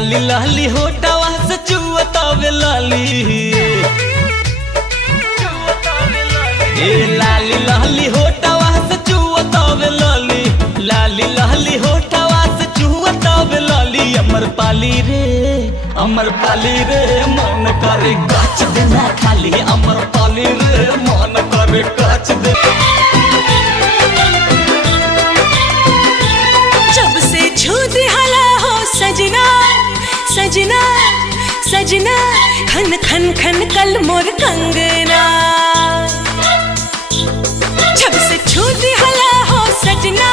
लाली लाली होटवा से चुअतावे लाली, ए लाली लाली होटवा से चुअतावे लाली, लाली लाली होटवा से चुअतावे लाली। अमर पाली रे मन करे गाछ देना खाली, अमर पाली रे मन करे गाछ दे। जब से छू दिहला हो सजना सजना सजना, खन खन खन कल मोर कंगना। जब से छू दिहला हो सजना,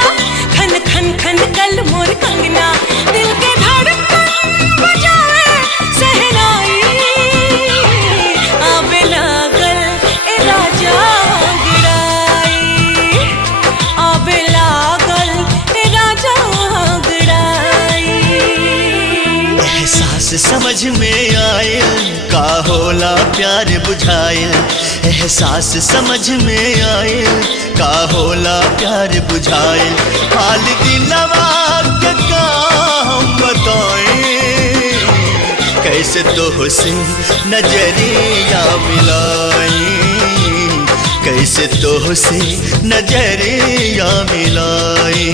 खन खन खन कल मोर कंगना। दिल के धड़कन बजाए सहनाई, आवे लागल ए राजा गिराई, आवे लागल ए राजा गिराई। एहसास समझ में आए का होला प्यार बुझाए, एहसास समझ में आए का होला प्यार बुझाए। हाल दिलवा के का हम बताएं, कैसे तो से नजरिया मिलाए, कैसे तो से नजरिया मिलाए।